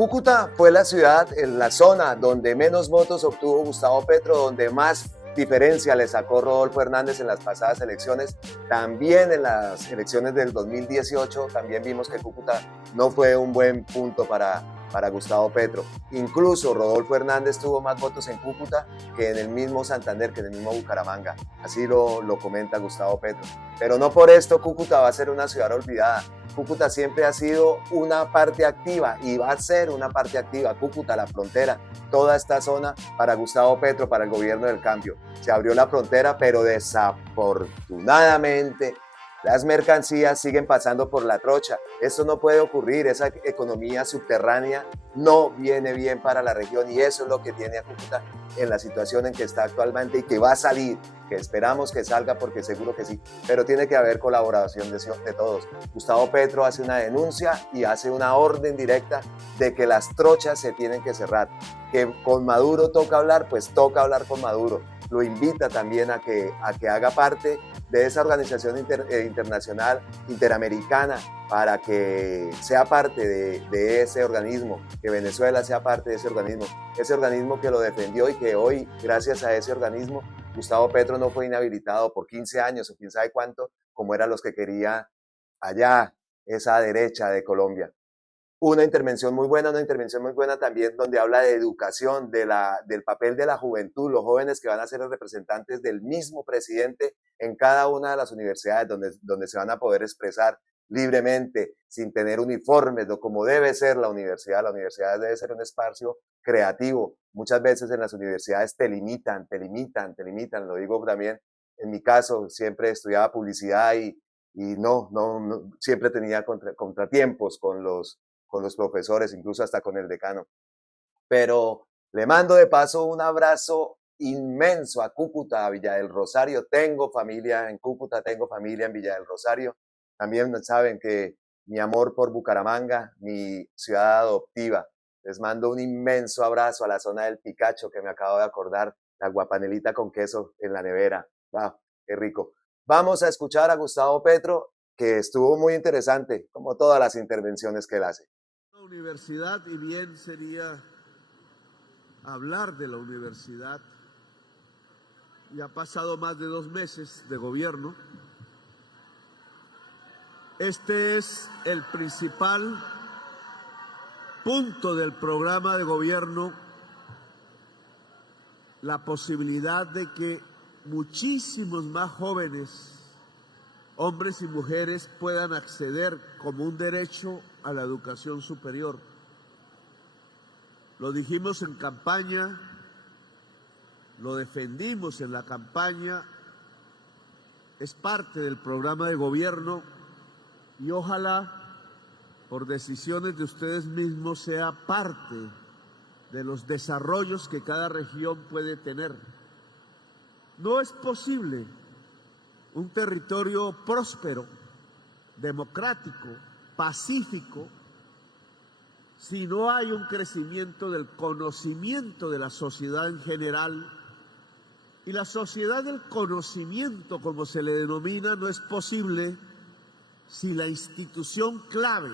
Cúcuta fue la ciudad, en la zona donde menos votos obtuvo Gustavo Petro, donde más diferencia le sacó Rodolfo Hernández en las pasadas elecciones. También en las elecciones del 2018, también vimos que Cúcuta no fue un buen punto para Gustavo Petro. Incluso Rodolfo Hernández tuvo más votos en Cúcuta que en el mismo Santander, que en el mismo Bucaramanga. Así lo comenta Gustavo Petro. Pero no por esto Cúcuta va a ser una ciudad olvidada. Cúcuta siempre ha sido una parte activa y va a ser una parte activa. Cúcuta, la frontera, toda esta zona para Gustavo Petro, para el gobierno del cambio. Se abrió la frontera, pero desafortunadamente las mercancías siguen pasando por la trocha. Esto no puede ocurrir, esa economía subterránea no viene bien para la región y eso es lo que tiene a Cúcuta en la situación en que está actualmente y que va a salir, que esperamos que salga porque seguro que sí, pero tiene que haber colaboración de todos. Gustavo Petro hace una denuncia y hace una orden directa de que las trochas se tienen que cerrar, que con Maduro toca hablar, pues toca hablar con Maduro. Lo invita también a que haga parte de esa organización internacional, interamericana, para que sea parte de ese organismo, que Venezuela sea parte de ese organismo que lo defendió y que hoy, gracias a ese organismo, Gustavo Petro no fue inhabilitado por 15 años o quién sabe cuánto, como eran los que quería allá esa derecha de Colombia. Una intervención muy buena también donde habla de educación, del papel de la juventud, los jóvenes que van a ser los representantes del mismo presidente en cada una de las universidades donde se van a poder expresar libremente, sin tener uniformes, como debe ser la universidad. La universidad debe ser un espacio creativo. Muchas veces en las universidades te limitan, lo digo también en mi caso, siempre estudiaba publicidad y no siempre tenía contratiempos con los profesores, incluso hasta con el decano. Pero le mando de paso un abrazo inmenso a Cúcuta, a Villa del Rosario. Tengo familia en Cúcuta, tengo familia en Villa del Rosario. También saben que mi amor por Bucaramanga, mi ciudad adoptiva. Les mando un inmenso abrazo a la zona del Picacho, que me acabo de acordar, la guapanelita con queso en la nevera. ¡Wow! ¡Qué rico! Vamos a escuchar a Gustavo Petro, que estuvo muy interesante, como todas las intervenciones que él hace. La universidad, y bien sería hablar de la universidad. Ya ha pasado más de 2 meses de gobierno. Este es el principal punto del programa de gobierno, la posibilidad de que muchísimos más jóvenes, hombres y mujeres, puedan acceder como un derecho a la educación superior. Lo dijimos en campaña, lo defendimos en la campaña, es parte del programa de gobierno y ojalá por decisiones de ustedes mismos sea parte de los desarrollos que cada región puede tener. No es posible un territorio próspero, democrático, pacífico, si no hay un crecimiento del conocimiento de la sociedad en general. Y la sociedad del conocimiento, como se le denomina, no es posible si la institución clave,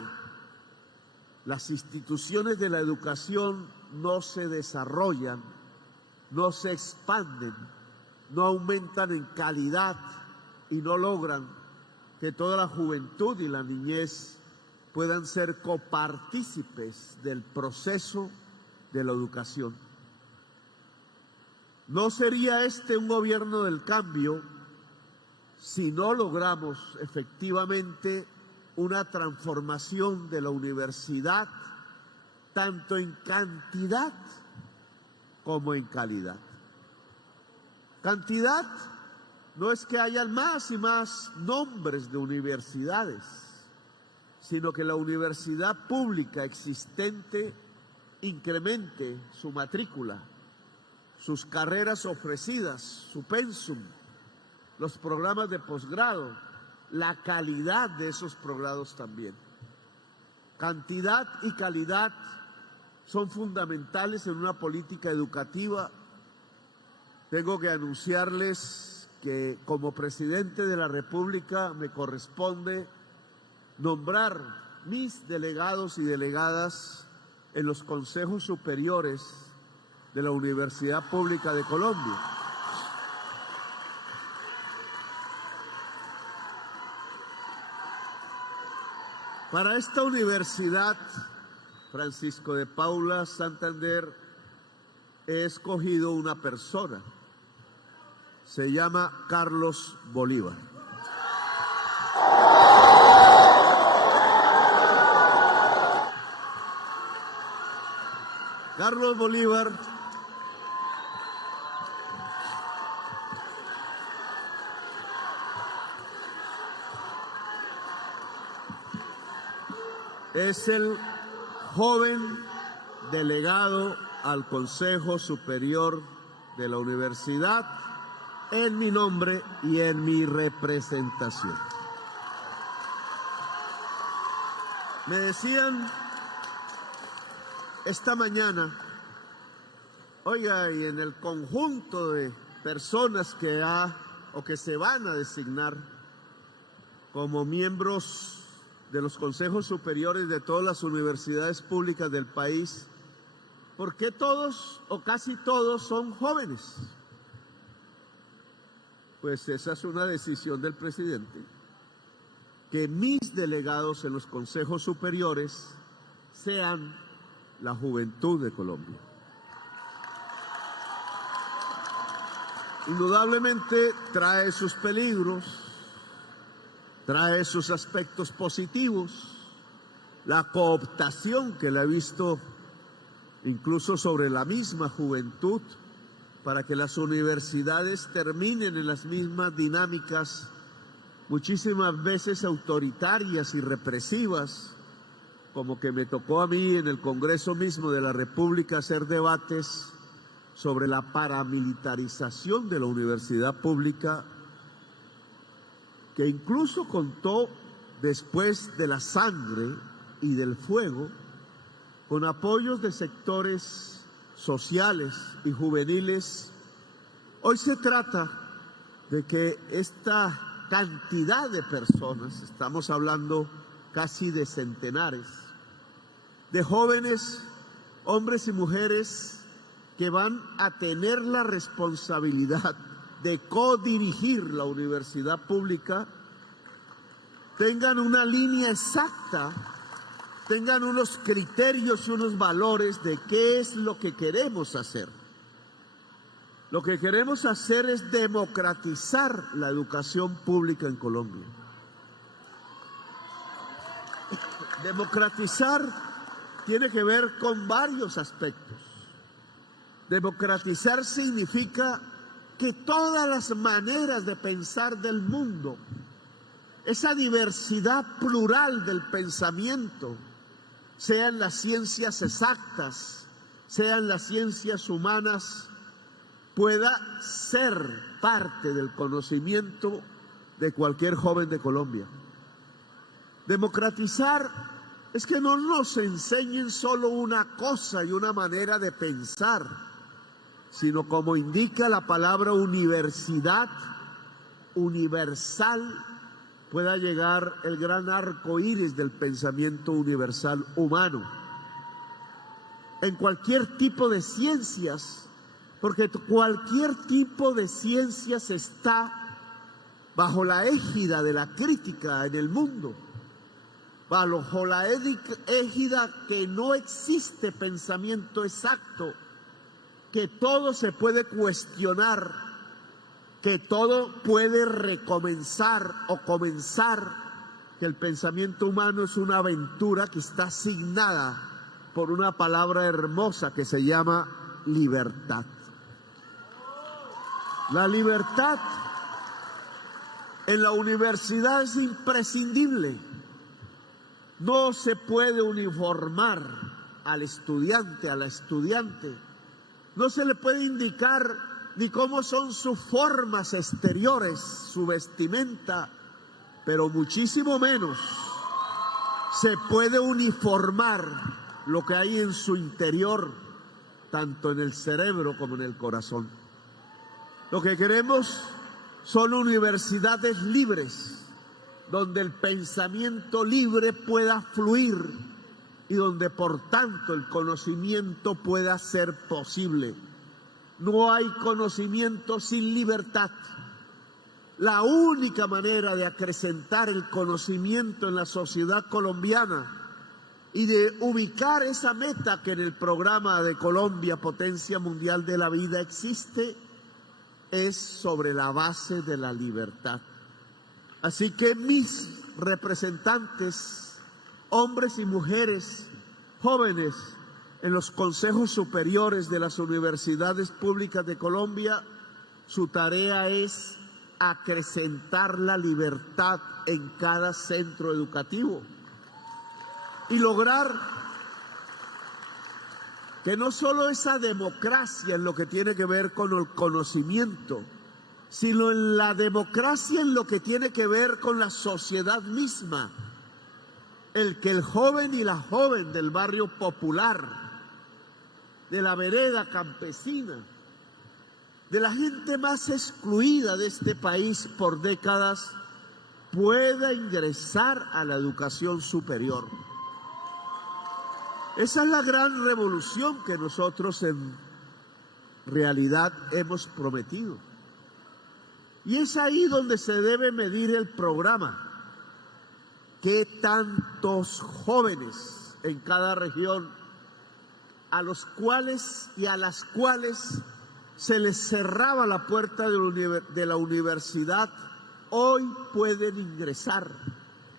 las instituciones de la educación no se desarrollan, no se expanden, no aumentan en calidad y no logran que toda la juventud y la niñez puedan ser copartícipes del proceso de la educación. No sería este un gobierno del cambio si no logramos efectivamente una transformación de la universidad, tanto en cantidad como en calidad. Cantidad no es que hayan más y más nombres de universidades, sino que la universidad pública existente incremente su matrícula, sus carreras ofrecidas, su pensum, los programas de posgrado, la calidad de esos programas también. Cantidad y calidad son fundamentales en una política educativa. Tengo que anunciarles que como presidente de la República me corresponde nombrar mis delegados y delegadas en los consejos superiores de la Universidad Pública de Colombia. Para esta universidad, Francisco de Paula Santander, he escogido una persona. Se llama Carlos Bolívar. Carlos Bolívar es el joven delegado al Consejo Superior de la Universidad en mi nombre y en mi representación. Me decían esta mañana, oiga, y en el conjunto de personas que que se van a designar como miembros de los consejos superiores de todas las universidades públicas del país, ¿por qué todos o casi todos son jóvenes? Pues esa es una decisión del presidente, que mis delegados en los consejos superiores sean la juventud de Colombia. Indudablemente trae sus peligros, trae sus aspectos positivos, la cooptación que la he visto incluso sobre la misma juventud para que las universidades terminen en las mismas dinámicas muchísimas veces autoritarias y represivas, como que me tocó a mí en el Congreso mismo de la República hacer debates sobre la paramilitarización de la universidad pública, que incluso contó, después de la sangre y del fuego, con apoyos de sectores sociales y juveniles. Hoy se trata de que esta cantidad de personas, estamos hablando casi de centenares, de jóvenes, hombres y mujeres, que van a tener la responsabilidad de codirigir la universidad pública, tengan una línea exacta, tengan unos criterios, unos valores de qué es lo que queremos hacer. Lo que queremos hacer es democratizar la educación pública en Colombia. Democratizar tiene que ver con varios aspectos. Democratizar significa que todas las maneras de pensar del mundo, esa diversidad plural del pensamiento, sean las ciencias exactas, sean las ciencias humanas, pueda ser parte del conocimiento de cualquier joven de Colombia. Democratizar es que no nos enseñen solo una cosa y una manera de pensar, sino, como indica la palabra universidad, universal, pueda llegar el gran arco iris del pensamiento universal humano. En cualquier tipo de ciencias, porque cualquier tipo de ciencias está bajo la égida de la crítica en el mundo, bajo la égida que no existe pensamiento exacto, que todo se puede cuestionar, que todo puede recomenzar o comenzar, que el pensamiento humano es una aventura que está asignada por una palabra hermosa que se llama libertad. La libertad en la universidad es imprescindible. No se puede uniformar al estudiante, a la estudiante. No se le puede indicar ni cómo son sus formas exteriores, su vestimenta, pero muchísimo menos se puede uniformar lo que hay en su interior, tanto en el cerebro como en el corazón. Lo que queremos son universidades libres, donde el pensamiento libre pueda fluir y donde por tanto el conocimiento pueda ser posible. No hay conocimiento sin libertad. La única manera de acrecentar el conocimiento en la sociedad colombiana y de ubicar esa meta que en el programa de Colombia, Potencia Mundial de la Vida, existe, es sobre la base de la libertad. Así que mis representantes, hombres y mujeres, jóvenes, en los consejos superiores de las universidades públicas de Colombia, su tarea es acrecentar la libertad en cada centro educativo y lograr que no solo esa democracia en lo que tiene que ver con el conocimiento, sino en la democracia en lo que tiene que ver con la sociedad misma, el que el joven y la joven del barrio popular, de la vereda campesina, de la gente más excluida de este país por décadas, pueda ingresar a la educación superior. Esa es la gran revolución que nosotros en realidad hemos prometido. Y es ahí donde se debe medir el programa. ¿Qué tantos jóvenes en cada región a los cuales y a las cuales se les cerraba la puerta de la universidad hoy pueden ingresar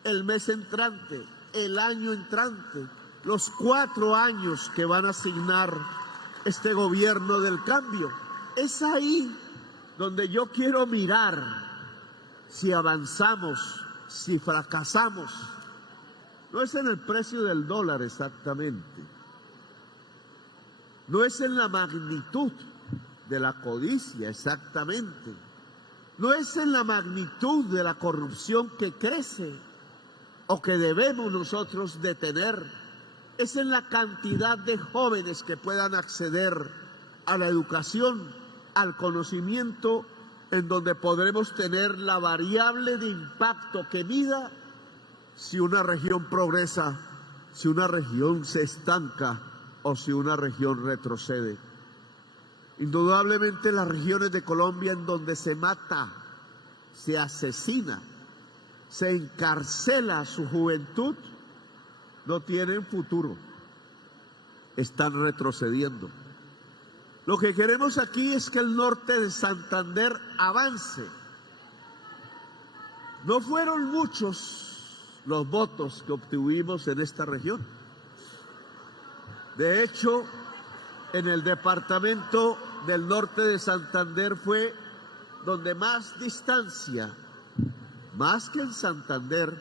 el mes entrante, el año entrante, los 4 años que van a asignar este gobierno del cambio? Es ahí donde yo quiero mirar si avanzamos, si fracasamos. No es en el precio del dólar exactamente, no es en la magnitud de la codicia exactamente, no es en la magnitud de la corrupción que crece o que debemos nosotros detener, es en la cantidad de jóvenes que puedan acceder a la educación, al conocimiento, en donde podremos tener la variable de impacto que mida si una región progresa, si una región se estanca o si una región retrocede. Indudablemente las regiones de Colombia en donde se mata, se asesina, se encarcela a su juventud, no tienen futuro, están retrocediendo. Lo que queremos aquí es que el norte de Santander avance. No fueron muchos los votos que obtuvimos en esta región. De hecho, en el departamento del norte de Santander fue donde más distancia, más que en Santander,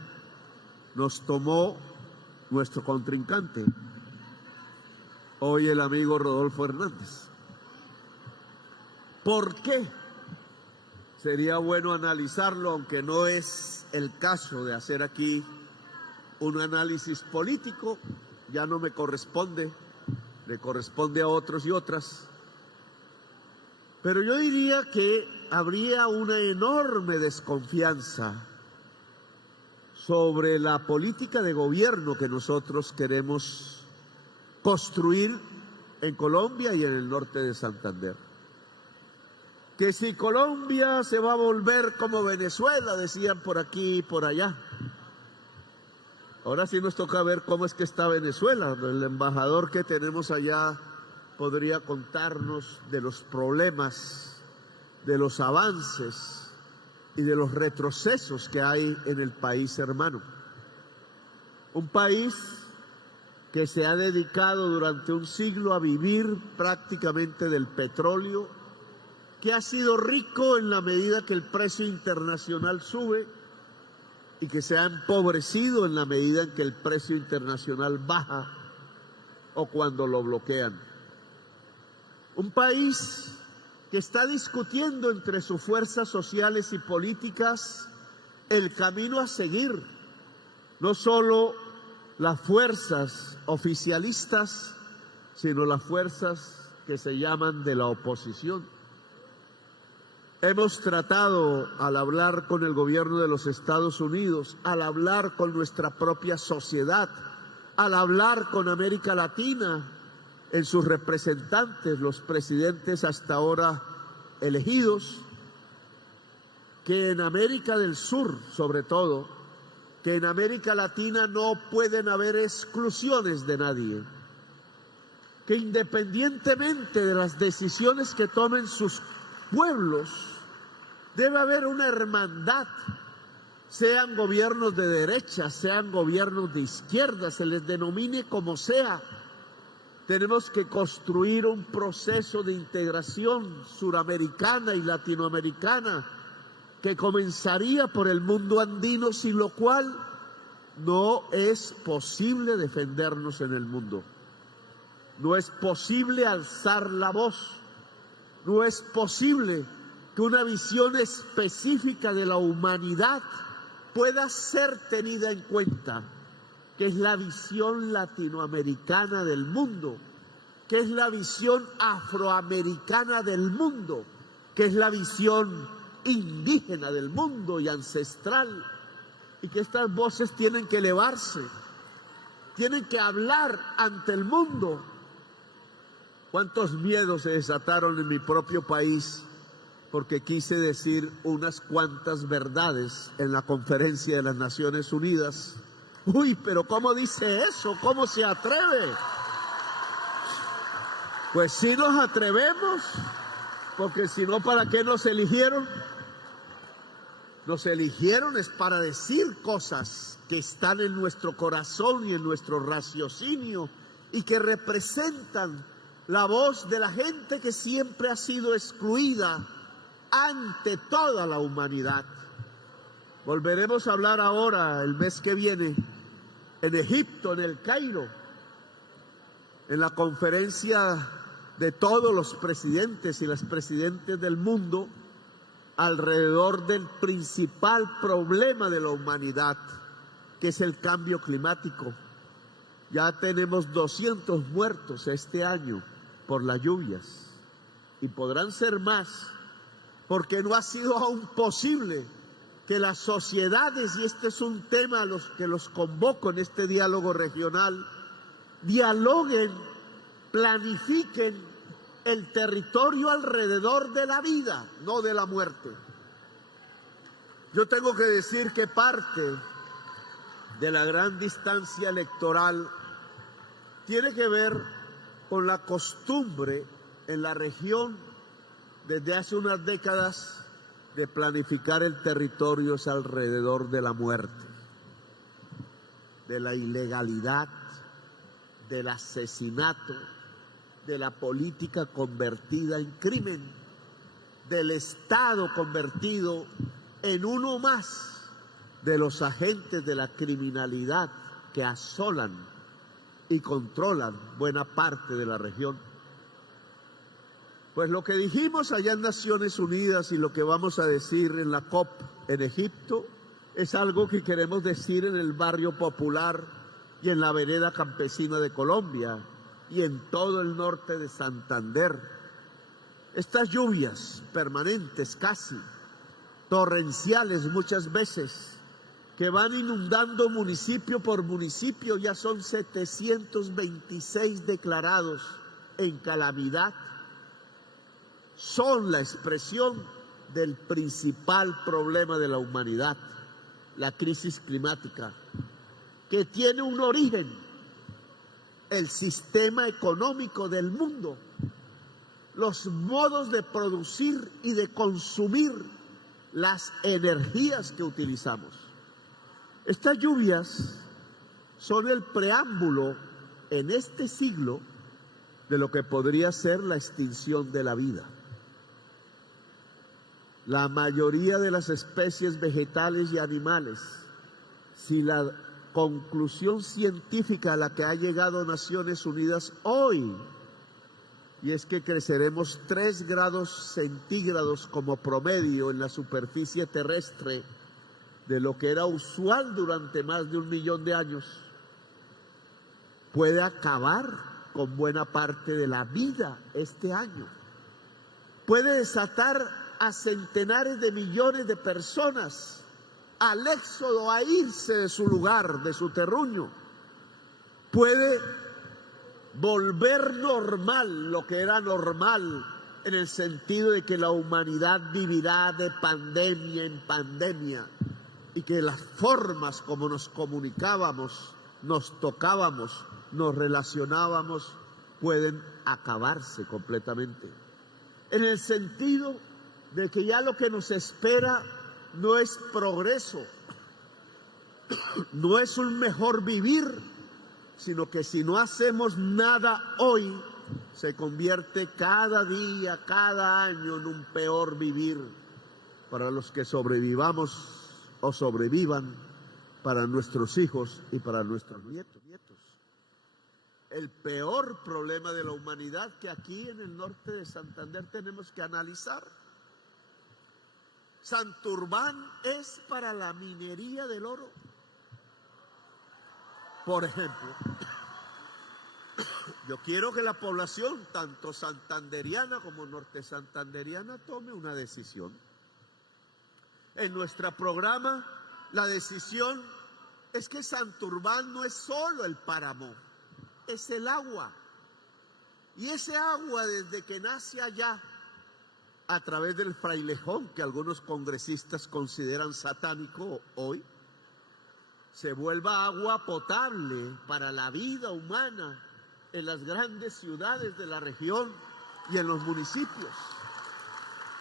nos tomó nuestro contrincante, hoy el amigo Rodolfo Hernández. ¿Por qué? Sería bueno analizarlo, aunque no es el caso de hacer aquí un análisis político, ya no me corresponde, le corresponde a otros y otras. Pero yo diría que habría una enorme desconfianza sobre la política de gobierno que nosotros queremos construir en Colombia y en el norte de Santander. Que si Colombia se va a volver como Venezuela, decían por aquí y por allá. Ahora sí nos toca ver cómo es que está Venezuela. El embajador que tenemos allá podría contarnos de los problemas, de los avances y de los retrocesos que hay en el país hermano. Un país que se ha dedicado durante un siglo a vivir prácticamente del petróleo, que ha sido rico en la medida que el precio internacional sube y que se ha empobrecido en la medida en que el precio internacional baja o cuando lo bloquean. Un país que está discutiendo entre sus fuerzas sociales y políticas el camino a seguir, no solo las fuerzas oficialistas, sino las fuerzas que se llaman de la oposición. Hemos tratado, al hablar con el gobierno de los Estados Unidos, al hablar con nuestra propia sociedad, al hablar con América Latina, en sus representantes, los presidentes hasta ahora elegidos, que en América del Sur, sobre todo, que en América Latina no pueden haber exclusiones de nadie, que independientemente de las decisiones que tomen sus pueblos, debe haber una hermandad, sean gobiernos de derecha, sean gobiernos de izquierda, se les denomine como sea. Tenemos que construir un proceso de integración suramericana y latinoamericana que comenzaría por el mundo andino, sin lo cual no es posible defendernos en el mundo. No es posible alzar la voz. No es posible que una visión específica de la humanidad pueda ser tenida en cuenta, que es la visión latinoamericana del mundo, que es la visión afroamericana del mundo, que es la visión indígena del mundo y ancestral, y que estas voces tienen que elevarse, tienen que hablar ante el mundo. ¿Cuántos miedos se desataron en mi propio país porque quise decir unas cuantas verdades en la conferencia de las Naciones Unidas? Uy, pero ¿cómo dice eso? ¿Cómo se atreve? Pues sí nos atrevemos, porque si no, ¿para qué nos eligieron? Nos eligieron es para decir cosas que están en nuestro corazón y en nuestro raciocinio y que representan la voz de la gente que siempre ha sido excluida ante toda la humanidad. Volveremos a hablar ahora, el mes que viene, en Egipto, en el Cairo, en la conferencia de todos los presidentes y las presidentes del mundo, alrededor del principal problema de la humanidad, que es el cambio climático. Ya tenemos 200 muertos este año por las lluvias, y podrán ser más, porque no ha sido aún posible que las sociedades, y este es un tema a los que los convoco en este diálogo regional, dialoguen, planifiquen el territorio alrededor de la vida, no de la muerte. Yo tengo que decir que parte de la gran distancia electoral tiene que ver con la costumbre en la región desde hace unas décadas de planificar el territorio alrededor de la muerte, de la ilegalidad, del asesinato, de la política convertida en crimen, del Estado convertido en uno más de los agentes de la criminalidad que asolan y controlan buena parte de la región. Pues lo que dijimos allá en Naciones Unidas y lo que vamos a decir en la COP en Egipto es algo que queremos decir en el barrio popular y en la vereda campesina de Colombia y en todo el norte de Santander. Estas lluvias permanentes, casi torrenciales muchas veces, que van inundando municipio por municipio, ya son 726 declarados en calamidad, son la expresión del principal problema de la humanidad, la crisis climática, que tiene un origen, el sistema económico del mundo, los modos de producir y de consumir las energías que utilizamos. Estas lluvias son el preámbulo en este siglo de lo que podría ser la extinción de la vida. La mayoría de las especies vegetales y animales, si la conclusión científica a la que ha llegado Naciones Unidas hoy, y es que creceremos 3 grados centígrados como promedio en la superficie terrestre de lo que era usual durante más de 1 millón de años, puede acabar con buena parte de la vida este año. Puede desatar a centenares de millones de personas al éxodo, a irse de su lugar, de su terruño. puede volver normal lo que era normal, en el sentido de que la humanidad vivirá de pandemia en pandemia y que las formas como nos comunicábamos, nos tocábamos, nos relacionábamos, pueden acabarse completamente. En el sentido de que ya lo que nos espera no es progreso, no es un mejor vivir, sino que si no hacemos nada hoy, se convierte cada día, cada año en un peor vivir para los que sobrevivamos o sobrevivan, para nuestros hijos y para nuestros nietos. El peor problema de la humanidad que aquí en el norte de Santander tenemos que analizar. Santurbán es para la minería del oro. Por ejemplo, yo quiero que la población, tanto santanderiana como norte santanderiana, tome una decisión. En nuestro programa, la decisión es que Santurbán no es solo el páramo, es el agua. Y ese agua, desde que nace allá, a través del frailejón, que algunos congresistas consideran satánico hoy, se vuelva agua potable para la vida humana en las grandes ciudades de la región y en los municipios.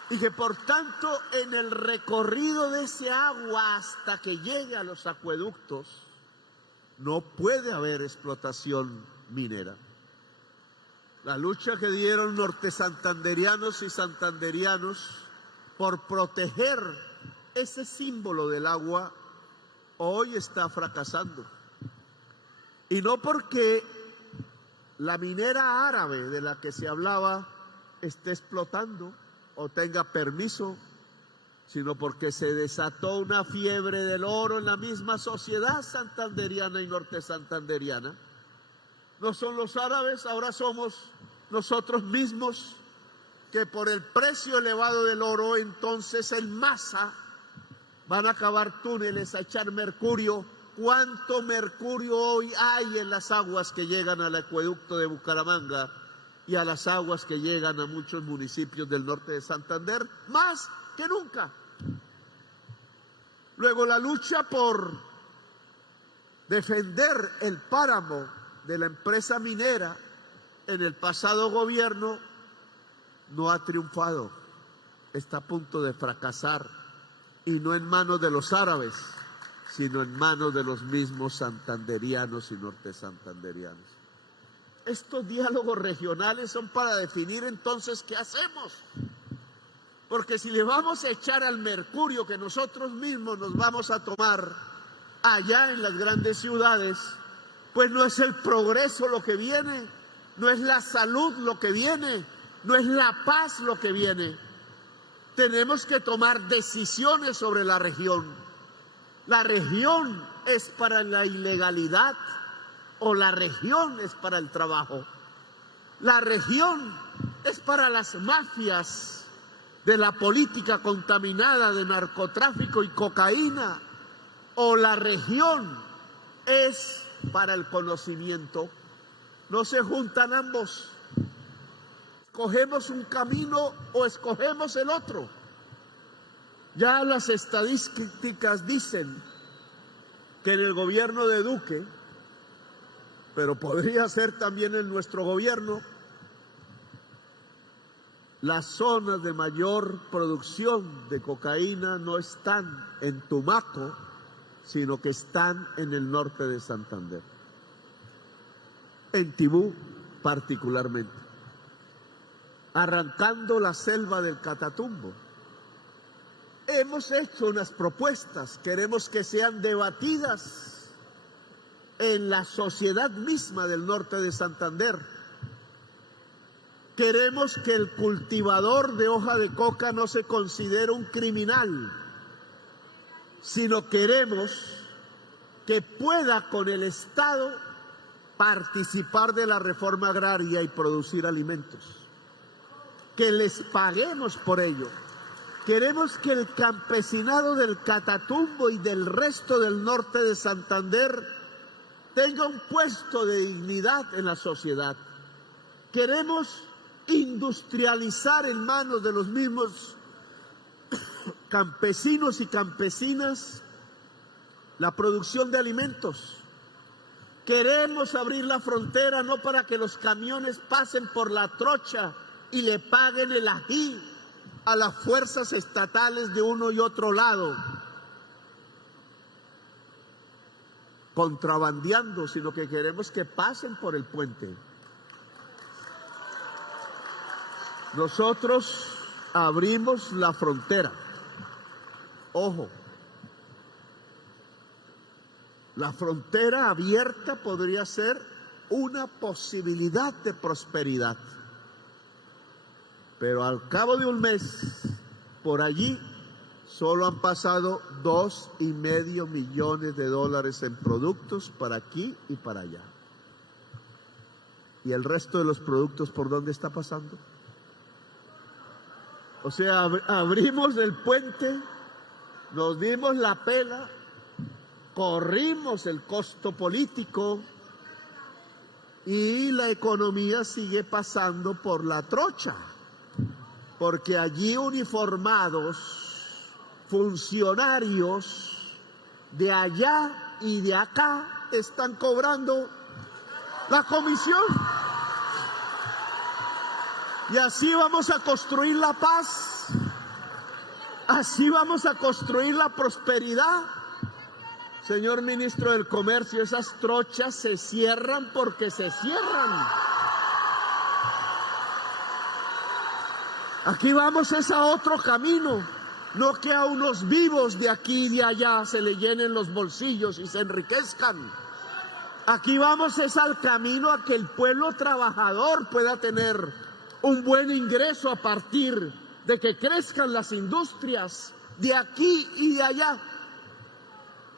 Y que por tanto en el recorrido de ese agua hasta que llegue a los acueductos no puede haber explotación minera. La lucha que dieron norte santanderianos y santanderianos por proteger ese símbolo del agua hoy está fracasando. Y no porque la minera árabe de la que se hablaba esté explotando o tenga permiso, sino porque se desató una fiebre del oro en la misma sociedad santanderiana y norte santanderiana. No son los árabes, ahora somos nosotros mismos que por el precio elevado del oro, entonces en masa van a cavar túneles, a echar mercurio. ¿Cuánto mercurio hoy hay en las aguas que llegan al acueducto de Bucaramanga y a las aguas que llegan a muchos municipios del norte de Santander? Más que nunca. Luego, la lucha por defender el páramo de la empresa minera en el pasado gobierno no ha triunfado, está a punto de fracasar, y no en manos de los árabes, sino en manos de los mismos santanderianos y norte santanderianos. Estos diálogos regionales son para definir entonces qué hacemos, porque si le vamos a echar al mercurio que nosotros mismos nos vamos a tomar allá en las grandes ciudades, pues no es el progreso lo que viene, no es la salud lo que viene, no es la paz lo que viene. Tenemos que tomar decisiones sobre la región. La región es para la ilegalidad o la región es para el trabajo. La región es para las mafias de la política contaminada de narcotráfico y cocaína, o la región es para el conocimiento. No se juntan ambos. ¿Escogemos un camino o escogemos el otro? Ya las estadísticas dicen que en el gobierno de Duque, pero podría ser también en nuestro gobierno, las zonas de mayor producción de cocaína no están en Tumaco, sino que están en el norte de Santander, en Tibú particularmente, arrancando la selva del Catatumbo. Hemos hecho unas propuestas, queremos que sean debatidas en la sociedad misma del norte de Santander. Queremos que el cultivador de hoja de coca no se considere un criminal, sino queremos que pueda con el Estado participar de la reforma agraria y producir alimentos, que les paguemos por ello. Queremos que el campesinado del Catatumbo y del resto del norte de Santander tenga un puesto de dignidad en la sociedad. Queremos industrializar en manos de los mismos campesinos y campesinas la producción de alimentos. Queremos abrir la frontera no para que los camiones pasen por la trocha y le paguen el ají a las fuerzas estatales de uno y otro lado, contrabandeando, sino que queremos que pasen por el puente. Nosotros abrimos la frontera. Ojo, la frontera abierta podría ser una posibilidad de prosperidad. Pero al cabo de un mes, por allí solo han pasado $2,5 millones en productos para aquí y para allá. ¿Y el resto de los productos por dónde está pasando? O sea, abrimos el puente, nos dimos la pela, corrimos el costo político y la economía sigue pasando por la trocha, porque allí uniformados, funcionarios de allá y de acá están cobrando la comisión. Y así vamos a construir la paz, así vamos a construir la prosperidad. Señor ministro del Comercio, esas trochas se cierran porque se cierran. Aquí vamos es a otro camino, no que a unos vivos de aquí y de allá se le llenen los bolsillos y se enriquezcan. Aquí vamos es al camino a que el pueblo trabajador pueda tener un buen ingreso a partir de que crezcan las industrias de aquí y de allá,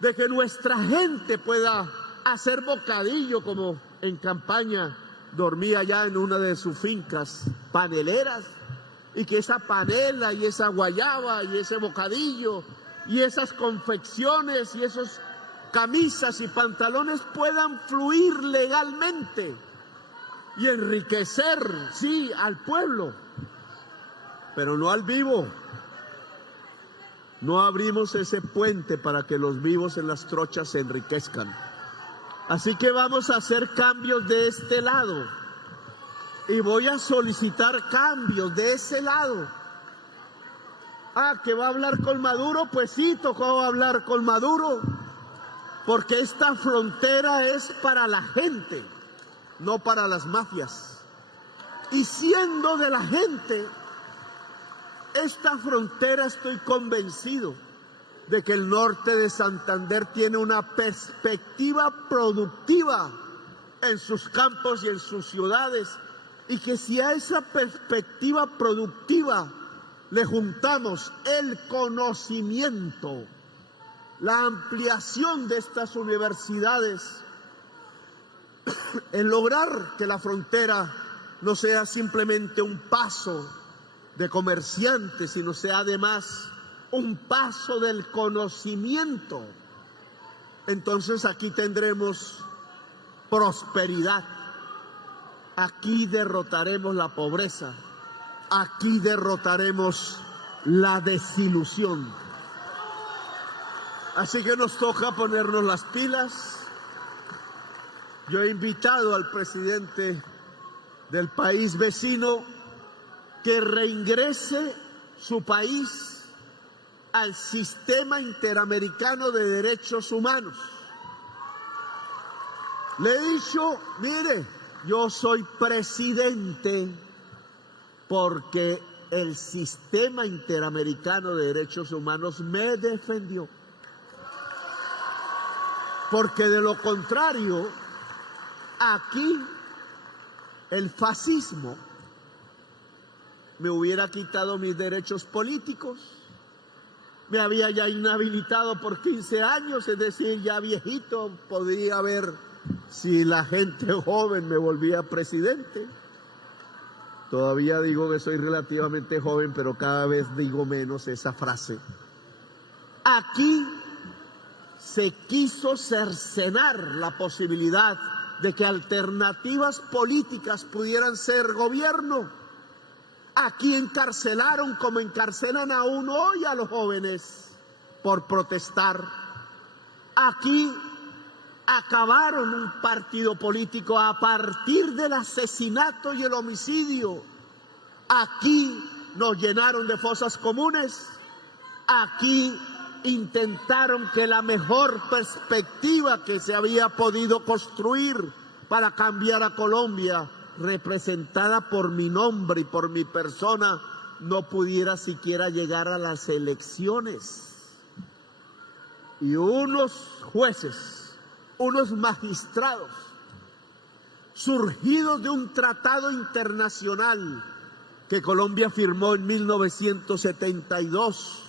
de que nuestra gente pueda hacer bocadillo, como en campaña dormía ya en una de sus fincas paneleras, y que esa panela y esa guayaba y ese bocadillo y esas confecciones y esos camisas y pantalones puedan fluir legalmente y enriquecer, sí, al pueblo, pero no al vivo. No abrimos ese puente para que los vivos en las trochas se enriquezcan. Así que vamos a hacer cambios de este lado. Y voy a solicitar cambios de ese lado. ¿Que va a hablar con Maduro? Pues sí, tocó hablar con Maduro. Porque esta frontera es para la gente, no para las mafias. Y siendo de la gente, esta frontera, estoy convencido de que el norte de Santander tiene una perspectiva productiva en sus campos y en sus ciudades, y que si a esa perspectiva productiva le juntamos el conocimiento, la ampliación de estas universidades, el lograr que la frontera no sea simplemente un paso de comerciantes, sino sea además un paso del conocimiento, entonces aquí tendremos prosperidad, aquí derrotaremos la pobreza, aquí derrotaremos la desilusión. Así que nos toca ponernos las pilas. Yo he invitado al presidente del país vecino que reingrese su país al sistema interamericano de derechos humanos. Le he dicho, mire, yo soy presidente porque el sistema interamericano de derechos humanos me defendió. Porque de lo contrario, aquí el fascismo me hubiera quitado mis derechos políticos, me había ya inhabilitado por 15 años, es decir, ya viejito, podría ver si la gente joven me volvía presidente. Todavía digo que soy relativamente joven, pero cada vez digo menos esa frase. Aquí se quiso cercenar la posibilidad de que alternativas políticas pudieran ser gobierno. Aquí encarcelaron como encarcelan aún hoy a los jóvenes por protestar. Aquí acabaron un partido político a partir del asesinato y el homicidio. Aquí nos llenaron de fosas comunes. Aquí intentaron que la mejor perspectiva que se había podido construir para cambiar a Colombia, representada por mi nombre y por mi persona, no pudiera siquiera llegar a las elecciones. Y unos jueces, unos magistrados, surgidos de un tratado internacional que Colombia firmó en 1972,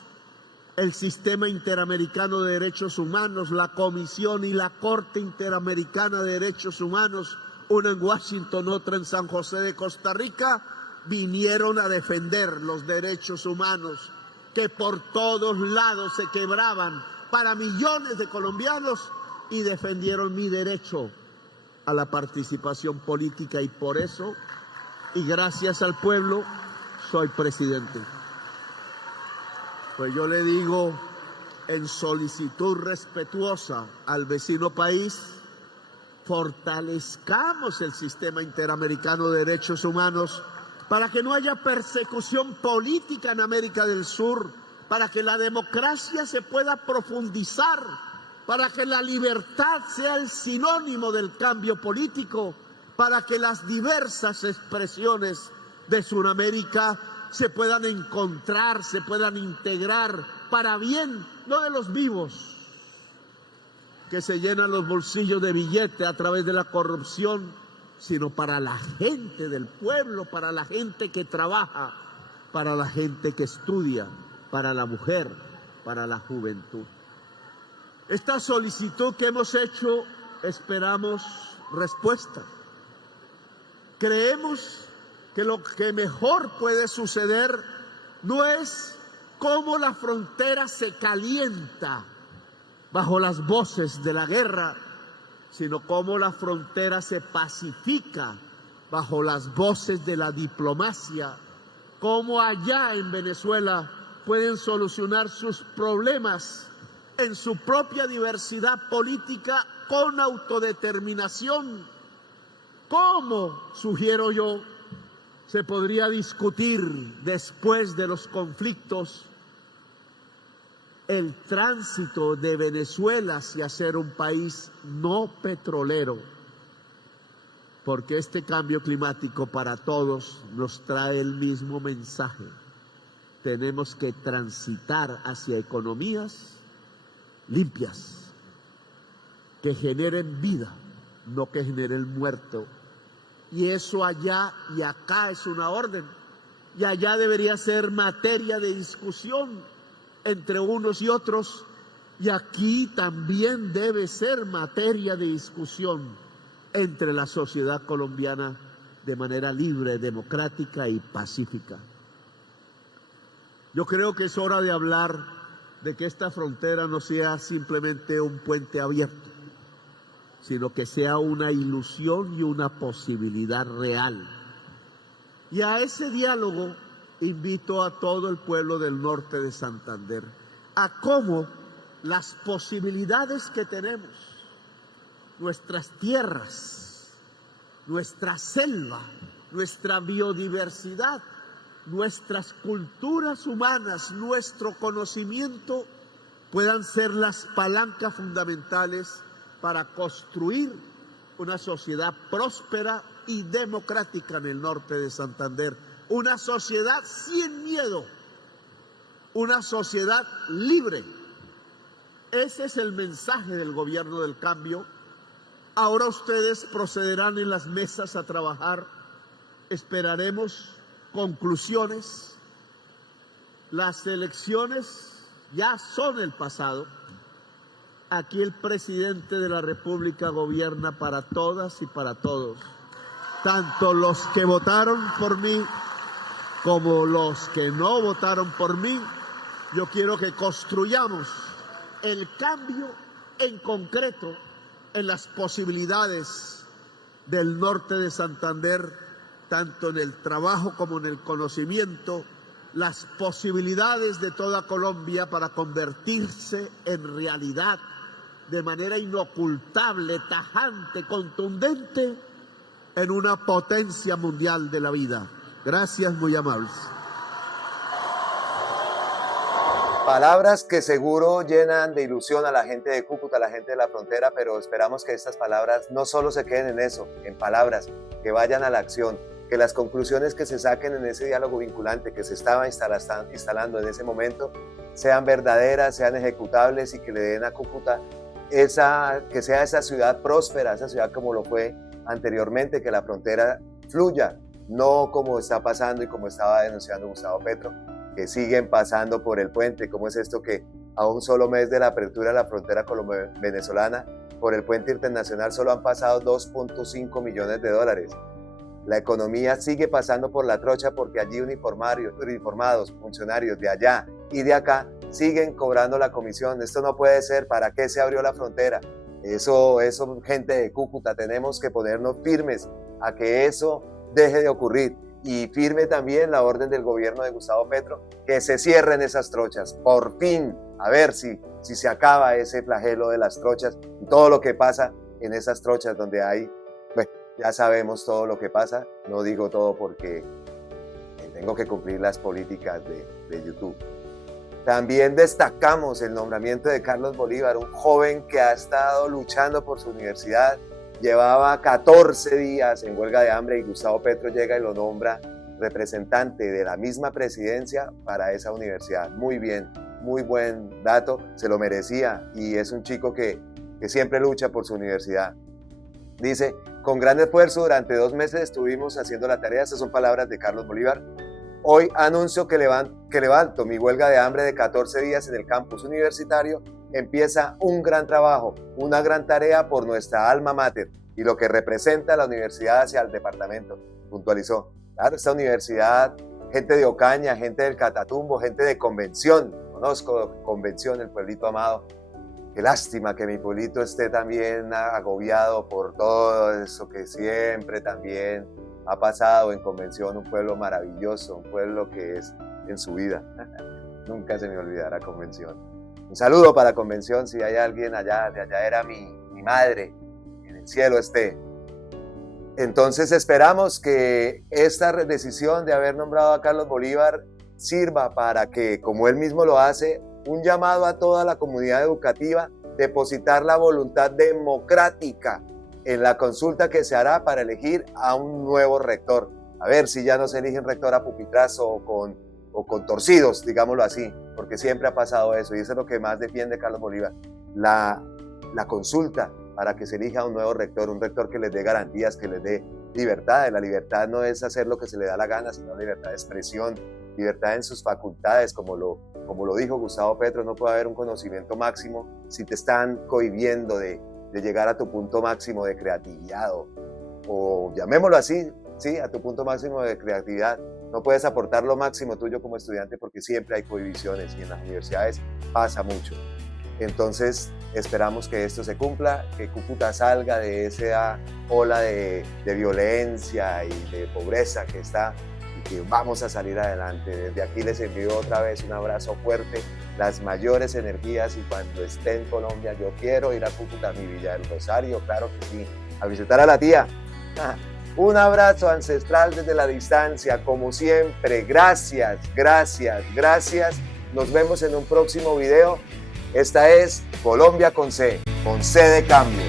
el Sistema Interamericano de Derechos Humanos, la Comisión y la Corte Interamericana de Derechos Humanos, una en Washington, otra en San José de Costa Rica, vinieron a defender los derechos humanos que por todos lados se quebraban para millones de colombianos, y defendieron mi derecho a la participación política, y por eso, y gracias al pueblo, soy presidente. Pues yo le digo en solicitud respetuosa al vecino país, fortalezcamos el Sistema Interamericano de Derechos Humanos para que no haya persecución política en América del Sur, para que la democracia se pueda profundizar, para que la libertad sea el sinónimo del cambio político, para que las diversas expresiones de Sudamérica se puedan encontrar, se puedan integrar para bien, no de los vivos, que se llenan los bolsillos de billete a través de la corrupción, sino para la gente del pueblo, para la gente que trabaja, para la gente que estudia, para la mujer, para la juventud. Esta solicitud que hemos hecho, esperamos respuesta. Creemos que lo que mejor puede suceder no es cómo la frontera se calienta bajo las voces de la guerra, sino cómo la frontera se pacifica bajo las voces de la diplomacia, cómo allá en Venezuela pueden solucionar sus problemas en su propia diversidad política con autodeterminación. ¿Cómo, sugiero yo, se podría discutir después de los conflictos el tránsito de Venezuela hacia ser un país no petrolero? Porque este cambio climático para todos nos trae el mismo mensaje. Tenemos que transitar hacia economías limpias, que generen vida, no que generen muerto. Y eso allá y acá es una orden, y allá debería ser materia de discusión entre unos y otros, y aquí también debe ser materia de discusión entre la sociedad colombiana de manera libre, democrática y pacífica. Yo creo que es hora de hablar de que esta frontera no sea simplemente un puente abierto, sino que sea una ilusión y una posibilidad real. Y a ese diálogo invito a todo el pueblo del norte de Santander, a cómo las posibilidades que tenemos, nuestras tierras, nuestra selva, nuestra biodiversidad, nuestras culturas humanas, nuestro conocimiento, puedan ser las palancas fundamentales para construir una sociedad próspera y democrática en el norte de Santander, una sociedad sin miedo, una sociedad libre. Ese es el mensaje del gobierno del cambio. Ahora ustedes procederán en las mesas a trabajar, esperaremos conclusiones. Las elecciones ya son el pasado. Aquí el presidente de la República gobierna para todas y para todos, tanto los que votaron por mí como los que no votaron por mí. Yo quiero que construyamos el cambio en concreto en las posibilidades del norte de Santander, tanto en el trabajo como en el conocimiento, las posibilidades de toda Colombia para convertirse en realidad de manera inocultable, tajante, contundente, en una potencia mundial de la vida. Gracias, muy amables. Palabras que seguro llenan de ilusión a la gente de Cúcuta, a la gente de la frontera, pero esperamos que estas palabras no solo se queden en eso, en palabras, que vayan a la acción, que las conclusiones que se saquen en ese diálogo vinculante que se estaba instalando en ese momento sean verdaderas, sean ejecutables y que le den a Cúcuta que sea esa ciudad próspera, esa ciudad como lo fue anteriormente, que la frontera fluya, no como está pasando y como estaba denunciando Gustavo Petro, que siguen pasando por el puente. ¿Cómo es esto que a un solo mes de la apertura de la frontera colombo-venezolana, por el puente internacional solo han pasado 2.5 millones de dólares? La economía sigue pasando por la trocha porque allí uniformados, funcionarios de allá y de acá, siguen cobrando la comisión. Esto no puede ser. ¿Para qué se abrió la frontera? Eso, gente de Cúcuta, tenemos que ponernos firmes a que eso deje de ocurrir. Y firme también la orden del gobierno de Gustavo Petro, que se cierren esas trochas, por fin, a ver si se acaba ese flagelo de las trochas y todo lo que pasa en esas trochas donde hay, bueno, ya sabemos todo lo que pasa, no digo todo porque tengo que cumplir las políticas de YouTube. También destacamos el nombramiento de Carlos Bolívar, un joven que ha estado luchando por su universidad. Llevaba 14 días en huelga de hambre y Gustavo Petro llega y lo nombra representante de la misma presidencia para esa universidad. Muy bien, muy buen dato, se lo merecía y es un chico que siempre lucha por su universidad. Dice, con gran esfuerzo durante 2 meses estuvimos haciendo la tarea, estas son palabras de Carlos Bolívar. Hoy anuncio que levanto mi huelga de hambre de 14 días en el campus universitario. Empieza un gran trabajo, una gran tarea por nuestra alma mater y lo que representa la universidad hacia el departamento, puntualizó. Claro, esta universidad, gente de Ocaña, gente del Catatumbo, gente de Convención, conozco Convención, el pueblito amado. Qué lástima que mi pueblito esté también agobiado por todo eso que siempre también ha pasado en Convención, un pueblo maravilloso, un pueblo que es en su vida. Nunca se me olvidará Convención. Un saludo para Convención, si hay alguien allá, de allá era mi madre, en el cielo esté. Entonces esperamos que esta decisión de haber nombrado a Carlos Bolívar sirva para que, como él mismo lo hace, un llamado a toda la comunidad educativa, depositar la voluntad democrática en la consulta que se hará para elegir a un nuevo rector. A ver si ya no se elige un rector a pupitrazo o con torcidos, digámoslo así, porque siempre ha pasado eso y eso es lo que más defiende Carlos Bolívar, la consulta para que se elija un nuevo rector, un rector que les dé garantías, que les dé libertad. La libertad no es hacer lo que se le da la gana, sino libertad de expresión, libertad en sus facultades, como lo dijo Gustavo Petro. No puede haber un conocimiento máximo si te están cohibiendo de llegar a tu punto máximo de creatividad o llamémoslo así, sí, a tu punto máximo de creatividad. No puedes aportar lo máximo tuyo como estudiante porque siempre hay cohibiciones y en las universidades pasa mucho. Entonces esperamos que esto se cumpla, que Cúcuta salga de esa ola de violencia y de pobreza que está y que vamos a salir adelante. Desde aquí les envío otra vez un abrazo fuerte, las mayores energías y cuando esté en Colombia yo quiero ir a Cúcuta, a mi Villa del Rosario, claro que sí, a visitar a la tía. Un abrazo ancestral desde la distancia, como siempre. Gracias, gracias, gracias. Nos vemos en un próximo video. Esta es Colombia con C de cambio.